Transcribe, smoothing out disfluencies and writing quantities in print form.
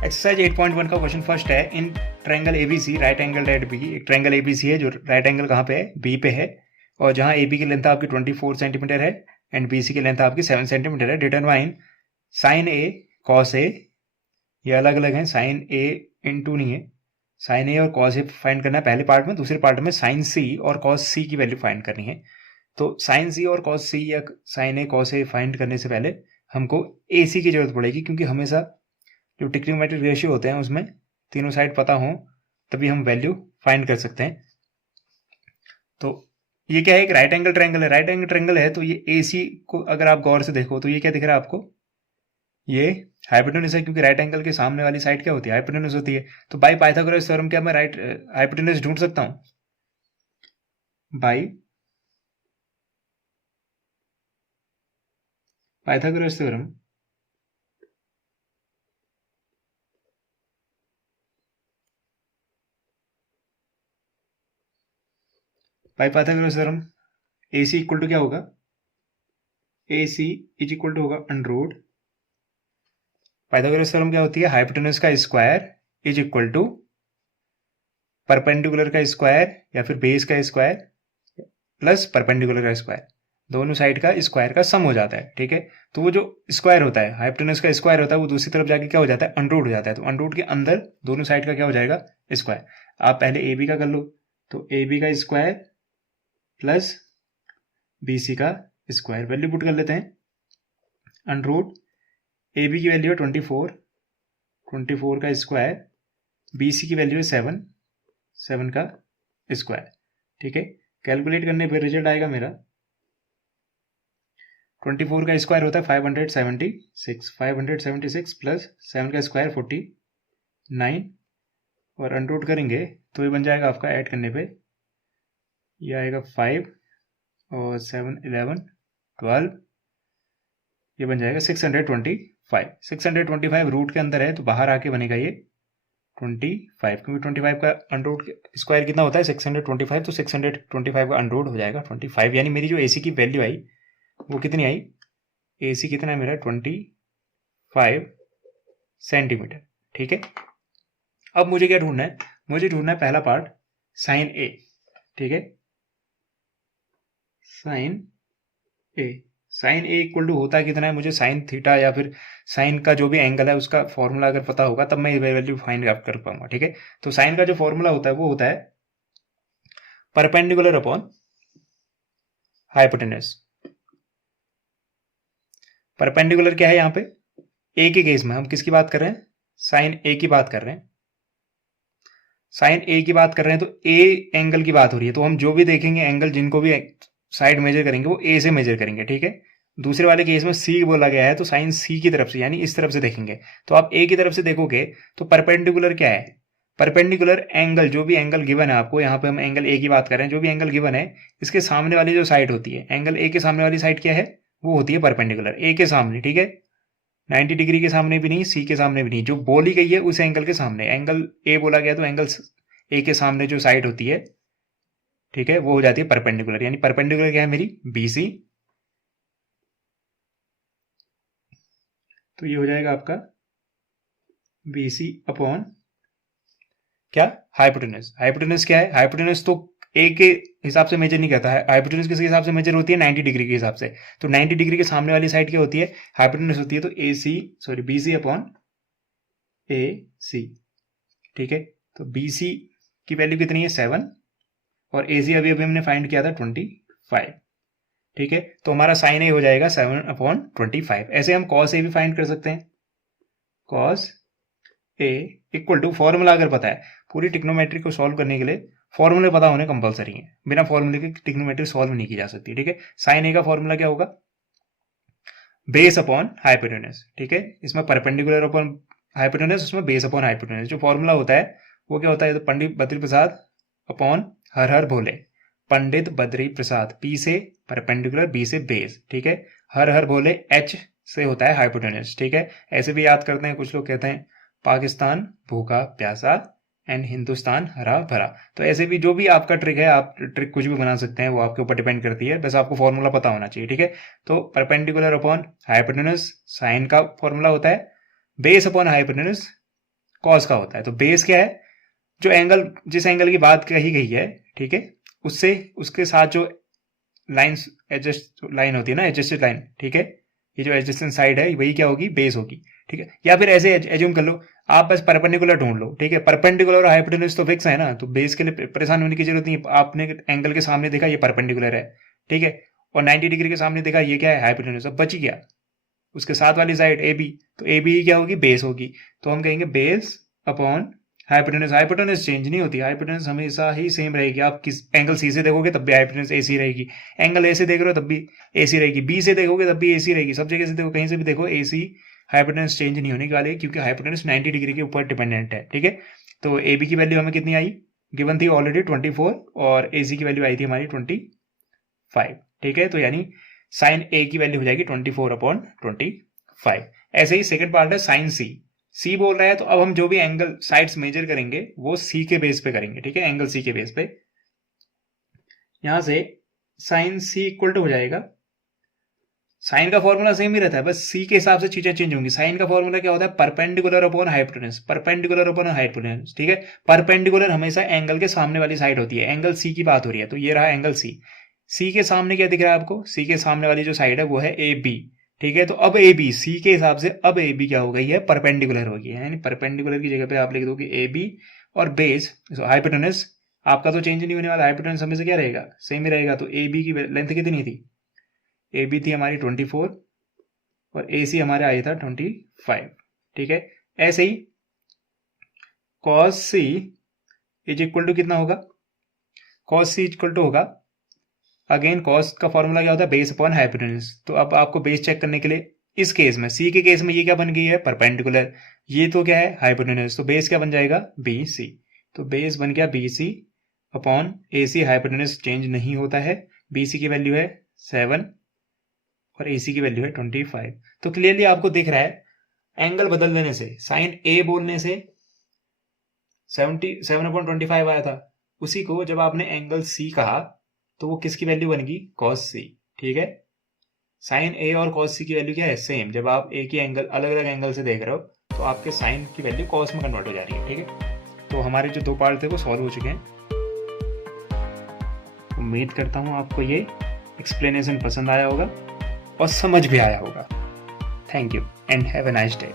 Exercise 8.1 का question first है। In triangle ABC right angle at B, एक triangle ABC है जो राइट एंगल कहाँ पे है, बी पे है, और जहाँ ए बी की लेंथ आपकी 24 सेंटीमीटर है एंड बी सी की लेंथ आपकी 7 सेंटीमीटर है। Determine sign A cos A, ये अलग अलग हैं, साइन ए इंटू नहीं है, साइन ए और कॉस ए फाइंड करना है पहले पार्ट में। दूसरे पार्ट में साइन सी और कॉस सी की वैल्यू फाइंड करनी है। तो साइन सी और कॉस सी या sign A cos A find करने से पहले हमको ए सी की जरूरत पड़ेगी, क्योंकि हमेशा जो ट्रिग्नोमेट्रिक रेशियो होते हैं उसमें तीनों साइड पता हो तभी हम वैल्यू फाइंड कर सकते हैं। तो ये क्या है, एक राइट एंगल ट्रायंगल है। राइट एंगल ट्रायंगल है तो ये ए सी को अगर आप गौर से देखो तो ये क्या दिख रहा है आपको, ये हाइपोटेन्यूज है, क्योंकि राइट एंगल के सामने वाली साइड क्या होती है, हाइपोटेन्यूज होती है। तो बाय पाइथागोरस थ्योरम क्या मैं राइट हाइपोटेन्यूज ढूंढ सकता हूँ? By Pythagoras theorem by Pythagoras theorem A C equal to क्या होगा, A C is equal to होगा अंडररूट, पाइथागोरस थ्योरम क्या होती है, हाइपोटेन्यूज का square is equal to perpendicular का स्क्वायर या फिर बेस का स्क्वायर प्लस परपेंडिकुलर का स्क्वायर, दोनों साइड का स्क्वायर का सम हो जाता है। ठीक है, तो वो जो स्क्वायर होता है, हाइपोटेन्यूज का स्क्वायर होता है, वो दूसरी तरफ जाके क्या हो जाता है, अंडररूट हो जाता है। तो अंडररूट के अंदर दोनों साइड का क्या हो जाएगा, स्क्वायर। आप पहले ए बी का कर लो, तो ए बी का स्क्वायर प्लस बी सी का स्क्वायर, वैल्यू पुट कर लेते हैं। अंडररूट ए बी की वैल्यू है 24, 24 का स्क्वायर, बी सी की वैल्यू है 7, 7 का स्क्वायर। ठीक है, कैलकुलेट करने पर रिजल्ट आएगा मेरा 24 का स्क्वायर होता है 576, 576 प्लस 7 का स्क्वायर 49, और अंडररूट करेंगे तो ये बन जाएगा आपका, ऐड करने पे ये आएगा 5 और 7 11 12, ये बन जाएगा 625। 625 रूट के अंदर है तो बाहर आके बनेगा ये 25, क्योंकि 25 का अंडररूट स्क्वायर कितना होता है 625, तो 625 का अंडररूट हो जाएगा 25। यानी मेरी जो एसी की वैल्यू आई वो कितनी आई, एसी कितना है मेरा 25 सेंटीमीटर। ठीक है, अब मुझे क्या ढूंढना है, मुझे ढूंढना है पहला पार्ट साइन ए। ठीक है, sine A, sine A equal to होता है कितना है, मुझे साइन थीटा या फिर साइन का जो भी एंगल है उसका फॉर्मूला अगर पता होगा तब मैं ये वैल्यू फाइंड कर पाऊंगा। ठीक है, तो साइन का जो फॉर्मूला होता है वो होता है परपेंडिकुलर अपॉन हाइपोटेन्यूज। परपेंडिकुलर क्या है यहाँ पे, ए के केस में हम किसकी बात कर रहे हैं, साइन ए की बात कर रहे हैं। साइन ए की बात कर रहे हैं तो ए एंगल की बात हो रही है, तो हम जो भी देखेंगे एंगल जिनको भी साइड मेजर करेंगे वो ए से मेजर करेंगे। ठीक है, दूसरे वाले केस में सी बोला गया है तो साइन सी की तरफ से यानी इस तरफ से देखेंगे। तो आप ए की तरफ से देखोगे तो परपेंडिकुलर क्या है, परपेंडिकुलर एंगल, जो भी एंगल गिवन है आपको, यहाँ पे हम एंगल ए की बात कर रहे हैं, जो भी एंगल गिवन है इसके सामने वाली जो साइड होती है, एंगल ए के सामने वाली साइड क्या है, वो होती है परपेंडिकुलर ए के सामने। ठीक है, 90 डिग्री के सामने भी नहीं, सी के सामने भी नहीं, जो बोली गई है उस एंगल के सामने। एंगल ए बोला गया तो एंगल ए के सामने जो साइड होती है, ठीक है, वो हो जाती है परपेंडिकुलर। यानी परपेंडिकुलर क्या है मेरी, बीसी, तो ये हो जाएगा आपका बीसी अपॉन क्या, हाइपोटेन्यूज। हाइपोटेन्यूज क्या है, हाइपोटेन्यूज तो ए के हिसाब से मेजर नहीं करता है, हाइपोटेन्यूज किसके हिसाब से मेजर होती है, 90 डिग्री के हिसाब से। तो 90 डिग्री के सामने वाली साइड क्या होती है, हाइपोटेन्यूज होती है। तो ए सी सॉरी बीसी अपॉन ए सी। ठीक है, तो बीसी की वैल्यू कितनी है 7 और ए सी अभी अभी हमने फाइंड किया था 25। ठीक है, तो हमारा साइन ए हो जाएगा 7/25। ऐसे हम कॉस ए भी फाइंड कर सकते हैं। Cos A equal to, formula अगर पता है, पूरी ट्रिग्नोमेट्री को सॉल्व करने के लिए फॉर्मूले पता होने कंपलसरी है, बिना फॉर्मूले के ट्रिग्नोमेट्री सॉल्व नहीं की जा सकती। ठीक है, साइन ए का फॉर्मूला क्या होगा, बेस अपॉन हाइपोटेन्यूज। ठीक है, इसमें परपेंडिकुलर अपॉन हाइपोटेन्यूज, उसमें बेस अपॉन हाइपोटेन्यूज। जो फॉर्मूला होता है वो क्या होता है, तो पंडित बद्री प्रसाद अपॉन हर हर भोले, पंडित बद्री प्रसाद, पी से परपेंडिकुलर, बी से बेस। ठीक है, हर हर भोले एच से होता है हाइपोटेन्यूज। ठीक है, ऐसे भी याद करते हैं, कुछ लोग कहते हैं पाकिस्तान भूखा प्यासा एंड हिंदुस्तान हरा भरा। तो ऐसे भी जो भी आपका ट्रिक है, आप ट्रिक कुछ भी बना सकते हैं, वो आपके ऊपर डिपेंड करती है, बस आपको फॉर्मूला पता होना चाहिए। ठीक है, तो परपेंडिकुलर अपॉन हाइपोटेन्यूज साइन का फॉर्मूला होता है, बेस अपॉन हाइपोटेन्यूज कॉस का होता है। तो बेस क्या है, जो एंगल, जिस एंगल की बात कही गई है, ठीक है, उससे उसके साथ जो लाइंस एडजस्ट लाइन होती है ना, एडजस्टेड लाइन, ठीक है, ये जो एडजस्टेंट साइड है वही क्या होगी, बेस होगी, ठीक है। या फिर ऐसे एज्यूम कर लो, आप बस परपेंडिकुलर ढूंढ लो, ठीक है, परपेंडिकुलर और हाइपोटेन्यूज तो फिक्स है ना, तो बेस के लिए परेशान होने की जरूरत नहीं है। आपने एंगल के सामने देखा ये परपेंडिकुलर है, ठीक है, और 90 डिग्री के सामने देखा ये क्या है, हाइपोटेन्यूज। अब बची क्या, उसके साथ वाली साइड ए बी, तो ए बी क्या होगी, बेस होगी। तो हम कहेंगे base upon hypotenuse. Hypotenuse change नहीं होती, हाइपोटेन्यूज हमेशा ही सेम रहेगी। आप किस एंगल सी से देखोगे तब भी हाइपोटेन्यूज ए सी रहेगी, एंगल ए से देख रहे हो तब भी ए सी रहेगी, बी से देखोगे तब भी ए सी रहेगी, सब जगह से देखो, कहीं से भी देखो ए सी हाइपोटेन्यूज चेंज नहीं होने वाली है, क्योंकि हाइपोटेन्यूज 90 डिग्री के ऊपर डिपेंडेंट है, ठीक है। तो ए बी की वैल्यू हमें कितनी आई, गिवन थी ऑलरेडी 24, और ए सी की वैल्यू आई थी हमारी 25, ठीक है। तो यानी साइन ए की वैल्यू हो जाएगी 24/25। ऐसे ही सेकंड पार्ट है साइन सी। सी बोल रहा है, तो अब हम जो भी एंगल साइड्स मेजर करेंगे वो सी के बेस पे करेंगे, ठीक है, एंगल सी के बेस पे। यहां से साइन सी इक्वल टू हो जाएगा, साइन का फॉर्मूला सेम ही रहता है, बस सी के हिसाब से चीजें चेंज होंगी। साइन का फॉर्मूला क्या होता है, perpendicular upon hypotenuse, perpendicular upon hypotenuse, ठीक है। परपेंडिकुलर हमेशा एंगल के सामने वाली साइड होती है, एंगल सी की बात हो रही है, तो ये रहा एंगल सी। सी के सामने क्या दिख रहा है आपको, सी के सामने वाली जो साइड है वो है ए बी, ठीक है। तो अब ए बी सी के हिसाब से अब ए बी क्या हो गई है, परपेंडिकुलर हो गई है, यानी परपेंडिकुलर की जगह पे आप लिख दोगे ए बी, और बेस हाइपोटेन्यूज आपका तो चेंज नहीं होने वाला, हाइपोटेन्यूज हमेशा क्या रहेगा, सेम ही रहेगा। तो ए बी की लेंथ कितनी थी, ए बी थी हमारी 24, और ए सी हमारा आया था 25, ठीक है। ऐसे ही cos C is equal to कितना होगा, कॉस सी इक्वल टू होगा, अगेन कॉस का फॉर्मूला क्या होता है, बेस अपॉन हाइपोटेन्यूज। तो अब आपको बेस चेक करने के लिए, इस केस में सी के केस में ये क्या बन गई है, परपेंडिकुलर, ये तो क्या है हाइपोटेन्यूज, तो बेस क्या बन जाएगा, बी सी। तो बेस बन गया बी सी अपॉन ए सी, हाइपोटेन्यूज चेंज नहीं होता है, बी सी की वैल्यू है 7 और ए सी की वैल्यू है 25। तो क्लियरली आपको दिख रहा है, एंगल बदल देने से, साइन ए बोलने से 7/25 आया था, उसी को जब आपने एंगल सी कहा तो वो किसकी वैल्यू बनेगी, कॉस सी, ठीक है। साइन ए और कॉस सी की वैल्यू क्या है, सेम। जब आप एक ही एंगल अलग अलग एंगल से देख रहे हो तो आपके साइन की वैल्यू कॉस में कन्वर्ट हो जा रही है, ठीक है। तो हमारे जो दो पार्ट थे वो सॉल्व हो चुके हैं। उम्मीद करता हूँ आपको ये एक्सप्लेनेशन पसंद आया होगा और समझ भी आया होगा। Thank you and have a nice day.